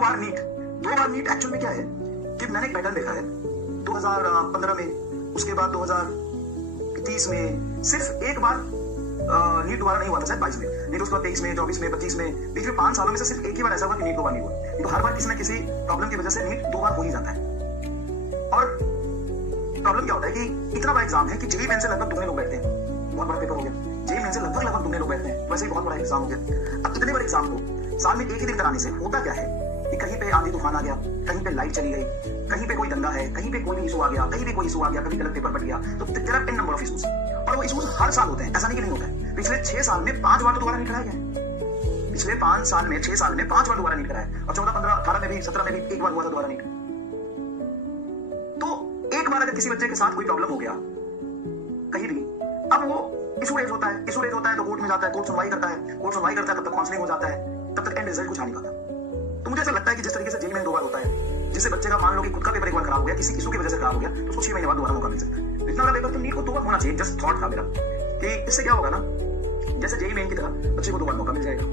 दो बार NEET actual में क्या है कि मैंने एक पैटर्न देखा है 2015 में, उसके बाद 2030 में, सिर्फ एक बार नीट दोबारा नहीं हुआ था, शायद 22 में, नहीं तो उसके बाद 23 में, 24 में, 25 में, बीच में 5 सालों में से सिर्फ एक ही बार ऐसा हुआ कि नीट दोबारा नहीं हुआ। तो हर बार किसी न किसी प्रॉब्लम की वजह से नीट 2 बार हो ही जाता है। और प्रॉब्लम क्या होता है कि इतना बड़ा एग्जाम है कि जेईई मेन से लगभग दुगने लोग बैठते हैं, बहुत बड़ा पेपर हो गया, जेईई मेन से लगभग दुगने लोग बैठते हैं, वैसे ही बहुत बड़ा एग्जाम हो गया। अब इतने बड़े एग्जाम को साल में एक ही दिन कराने से होता क्या है कि कहीं पे आंधी तूफान आ गया, कहीं पे लाइट चली गई, कहीं पे कोई दंगा है, कहीं पे कोई इशू आ गया, कहीं पे कोई इशू आ गया, कभी गलत पेपर बट गया, तो there are an number of issues. और वो इशूज हर साल होते हैं, ऐसा नहीं कि नहीं होता है। पिछले 6 साल में 5 बार तो दोबारा नहीं कराया गया, पिछले 5 साल में 6 साल में 5 बार दोबारा नहीं कराया, और 14, 15, 18 में भी, 17 में भी एक बार हुआ था दोबारा नहीं। तो एक बार अगर किसी बच्चे के साथ कोई प्रॉब्लम हो गया कहीं भी, अब वो इशू रेज होता है तो कोर्ट में जाता है, कोर्ट सुनवाई करता है, तब तक काउंसलिंग हो जाता है, तब तक एंड रिजल्ट कुछ आ नहीं पाता। तो मुझे ऐसा लगता है कि जिस तरीके से जेईई में 2 बार होता है, जिससे बच्चे का मान लो कि खुद का पेपर एक बार खराब हो गया, किसी इशू की वजह से खराब हो गया, तो उसको 6 महीने बाद दोबारा मौका मिल सकता है। इतना बड़ा पेपर तो नीट को 2 बार होना चाहिए, जस्ट थॉट था मेरा कि इससे क्या होगा ना, जैसे जेईई मेन की तरह बच्चे को 2 बार मौका मिल जाएगा।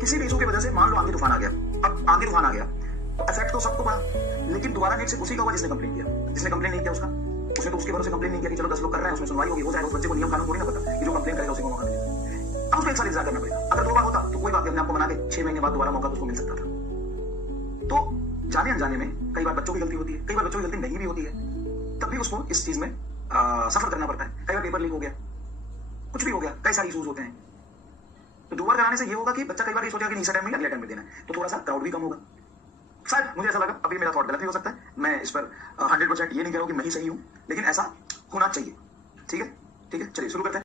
किसी भी इशू की वजह से मान लो आंधी तूफान आ गया, अब आंधी तूफान आ गया तो इफेक्ट तो सबको पड़ा, लेकिन दोबारा नीट से उसी का हुआ जिसने कंप्लेन किया, जिसने कंप्लेन नहीं किया उसने तो उसके भरोसे कंप्लेन नहीं किया कि चलो 10 लोग कर रहे हैं, उसमें सुनवाई होगी, हो जाएगा, उस बच्चे को नियम कानून थोड़ी ना पता कि जो कंप्लेन करेगा उसी को मौका मिलेगा। अब उसको 1 साल इंतजार करना पड़ेगा। अगर 2 बार होता तो कोई बात नहीं, अपने आपको बना के 6 महीने बाद दोबारा मौका उसको मिल सकता था। तो जाने अनजाने में कई बार बच्चों की गलती होती है, कई बार बच्चों की गलती नहीं भी होती है, तब भी उसको इस चीज में सफर करना पड़ता है। कई बार पेपर लीक हो गया, कुछ भी हो गया, कई सारे इशूज होते हैं। तो 2 बार कराने से ये होगा कि बच्चा कई बार ये सोचेगा कि नहीं अटेम्प्ट में अगले अटेम्प्ट में देना है, तो थोड़ा सा क्राउड भी कम होगा। शायद मुझे ऐसा लगा, अभी मेरा थॉट गलत भी हो सकता है, मैं इस पर 100% ये नहीं कह रहा हूं कि मैं ही सही हूं, लेकिन ऐसा होना चाहिए। ठीक है, चलिए शुरू करते हैं।